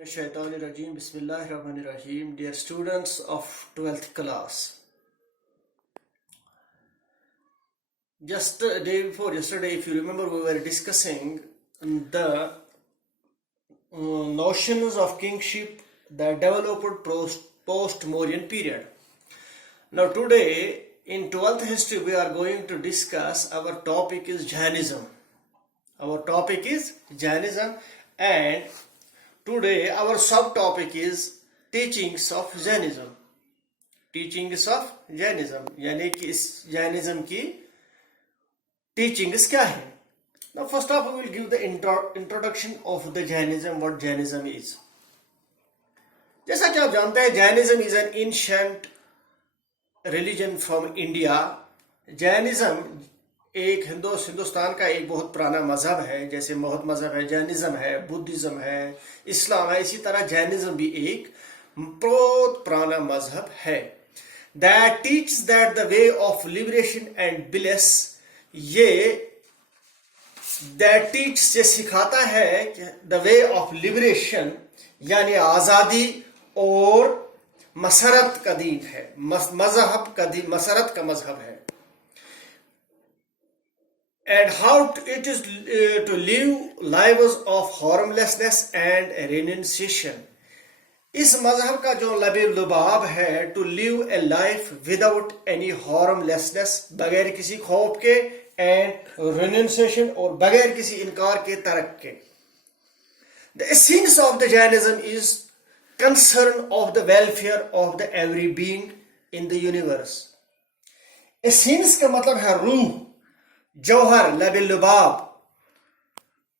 Shaitanirajim. Bismillahirrahmanirrahim. Dear students of 12th class, just a day before yesterday, if you remember, we were discussing the notions of kingship that developed post-Mauryan period. Now today in 12th history we are going to discuss, our topic is Jainism. And today our subtopic is teachings of Jainism. यानी कि इस Jainism की teachings क्या है? Now first off we will give the introduction of the Jainism, what Jainism is. जैसा कि आप जानते हैं, Jainism is an ancient religion from India. Jainism एक हिंदुस्तान का एक बहुत पुराना मजहब है. जैसे बहुत मजहब है, जैनिज्म है, बुद्धिज्म है, इस्लाम है, इसी तरह जैनिज्म भी एक बहुत पुराना मजहब है. That teaches that the way of liberation and bliss, that teaches, ये सिखाता है कि the way of liberation यानी आजादी और मसरत का दीन है, मजहब का दीन, मसरत का मजहब है. And how it is to live lives of harmlessness and renunciation. इस मजहब का जो लुबाब है, to live a life without any harmlessness, बगैर किसी खौफ के, and renunciation, और बगैर किसी इनकार के, तरक के. The essence of the Jainism is concern of the welfare of the every being in the universe. Essence का मतलब है रूह, Jawhar, Lubab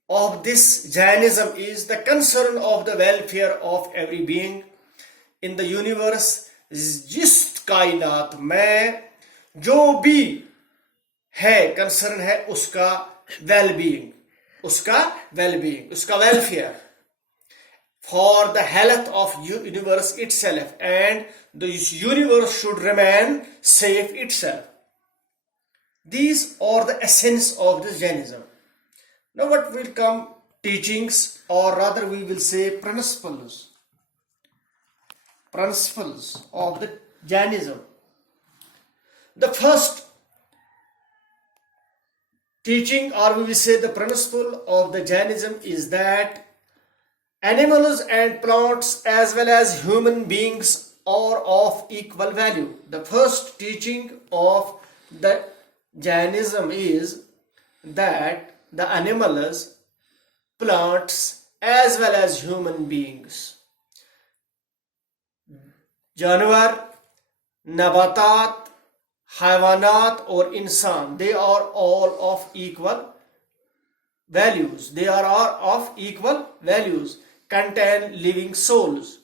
of this Jainism is the concern of the welfare of every being in the universe. जिस कायनात में जो भी है, concern है उसका well-being, उसका welfare, for the health of universe itself, and the universe should remain safe itself. These are the essence of this Jainism. Now what will come teachings, or rather we will say principles of the Jainism. The first teaching, or we will say the principle of the Jainism, is that animals and plants as well as human beings are of equal value. The first teaching of the Jainism is that the animals, plants as well as human beings, जानवर, नबातात, हैवानात और इंसान, they are all of equal values. Contain living souls.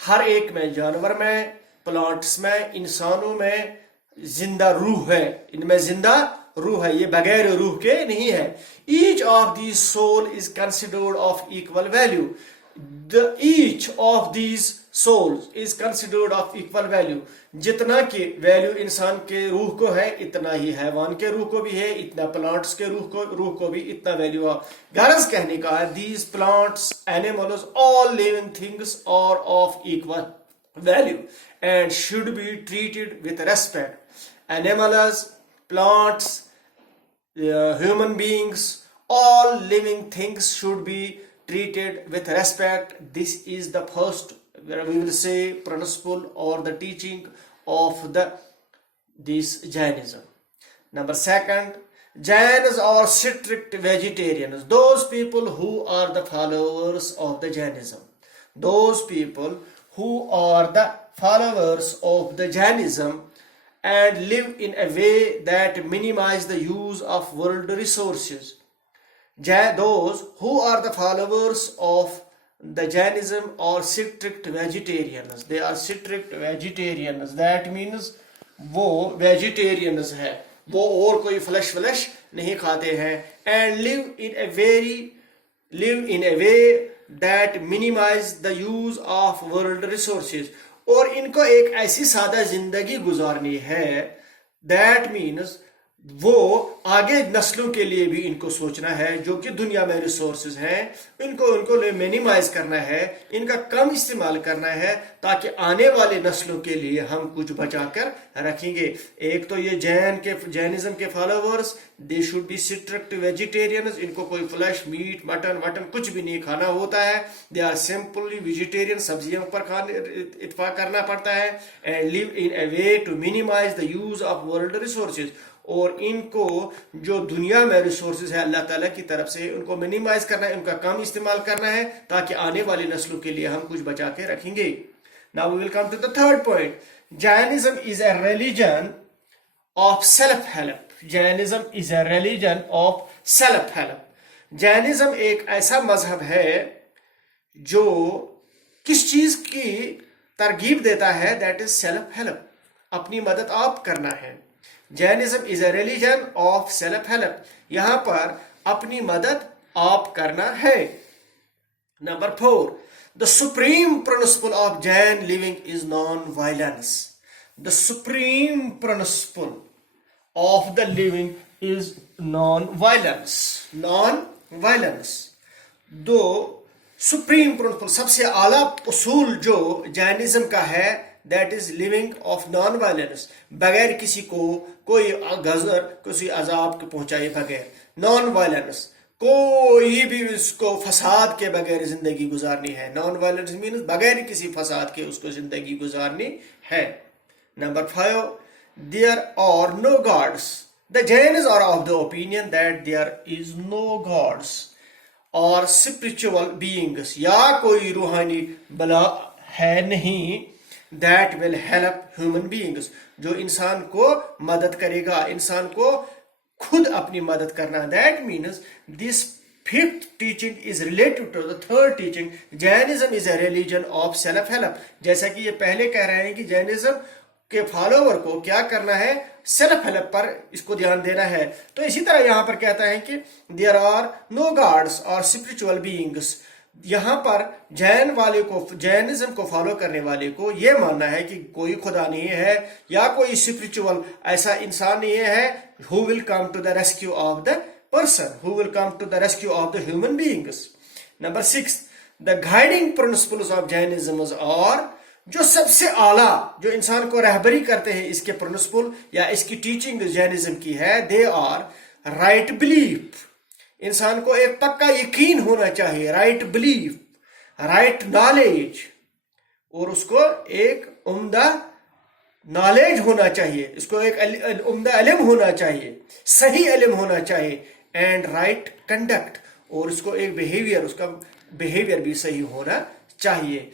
हर एक में, जानवर में, plants में, इंसानों में जिंदा रूह है. इनमें जिंदा रूह है, ये बगैर रूह के नहीं है. Each of these soul is considered of equal value. Each of these souls is considered of equal value. जितना की वैल्यू इंसान के रूह को है, इतना ही हैवान के रूह को भी है, इतना प्लांट्स के रूह को भी इतना वैल्यू है. गरज कहने का है, these plants, animals, all living things are of equal value and should be treated with respect. Animals, plants, human beings, all living things should be treated with respect. This is the first, we will say, principle or the teaching of this Jainism. Number second, Jainas are strict vegetarians. Those people who are the followers of the Jainism. Those people who are the followers of the Jainism and live in a way that minimize the use of world resources. Those who are the followers of the Jainism are strict vegetarians. They are strict vegetarians. That means वो vegetarians है, वो और कोई flesh नहीं खाते हैं, and live in a way that minimize the use of world resources. और इनको एक ऐसी सादा जिंदगी गुजारनी है, that means वो आगे नस्लों के लिए भी इनको सोचना है, जो कि दुनिया में रिसोर्सेज हैं उनको मिनिमाइज करना है, इनका कम इस्तेमाल करना है, ताकि आने वाले नस्लों के लिए हम कुछ बचाकर रखेंगे। एक तो ये जैनिज्म के followers, they should be strict vegetarians, इनको कोई फ्लैश मीट मटन वटन कुछ भी नहीं खाना होता है। दे आर सिंपली वेजिटेरियन, सब्जियों पर खाने इत्फाक करना पड़ता है। And live in a way to minimise the use of world resources, और इनको जो दुनिया में रिसोर्सेज है अल्लाह ताला की तरफ से उनको मिनिमाइज करना है, उनका कम इस्तेमाल करना है, ताकि आने वाली नस्लों के लिए हम कुछ बचा के रखेंगे। Now we will come to the third point. Jainism is a religion of self help. Jainism is a religion of self help. Jainism एक ऐसा मजहब है जो किस चीज की तरगीब देता है, दैट इज सेल्फ हेल्प, अपनी मदद आप करना है। Jainism is a religion of self help, यहां पर अपनी मदद आप करना है। Number 4, the supreme principle of Jain living is non violence. The supreme principle of the living is non violence. Non violence, दो सुप्रीम प्रिंसिपल, सबसे आला उसूल जो जैनिज्म का है, that is living of non violence, बगैर किसी को कोई गजर किसी अजाब के पहुंचाए बगैर, नॉन वायलेंस, कोई भी उसको फसाद के बगैर जिंदगी गुजारनी है। नॉन वायलेंस मीन्स बगैर किसी फसाद के उसको जिंदगी गुजारनी है। Number 5, there are no gods. The Jains are of the opinion that there is no gods और स्पिरिचुअल बीइंग्स, या कोई रूहानी बला है नहीं, that will help human beings, जो इंसान को मदद करेगा, इंसान को खुद अपनी मदद करना। That means this fifth teaching is related to the third teaching, Jainism is a religion of self help. जैसा कि ये पहले कह रहे हैं कि जैनिज्म के फॉलोवर को क्या करना है, सेल्फ हेल्प पर इसको ध्यान देना है। तो इसी तरह यहां पर कहता है कि देयर आर नो गॉड्स और स्पिरिचुअल बीइंग्स, यहां पर जैन वाले को, जैनिज्म को फॉलो करने वाले को यह मानना है कि कोई खुदा नहीं है या कोई स्पिरिचुअल ऐसा इंसान नहीं है who will come to the rescue of the person, who will come to the rescue of the human beings. Number 6, the guiding principles of Jainism और जो सबसे आला जो इंसान को रहबरी करते हैं इसके प्रिंसिपल या इसकी टीचिंग जैनिज्म की है, दे आर राइट बिलीफ, इंसान को एक पक्का यकीन होना चाहिए, राइट बिलीफ, राइट नॉलेज, और उसको एक उम्दा नॉलेज होना चाहिए, इसको एक उम्दा इल्म होना चाहिए, सही इल्म होना चाहिए, एंड राइट कंडक्ट, और उसको एक बिहेवियर, उसका बिहेवियर भी सही होना चाहिए।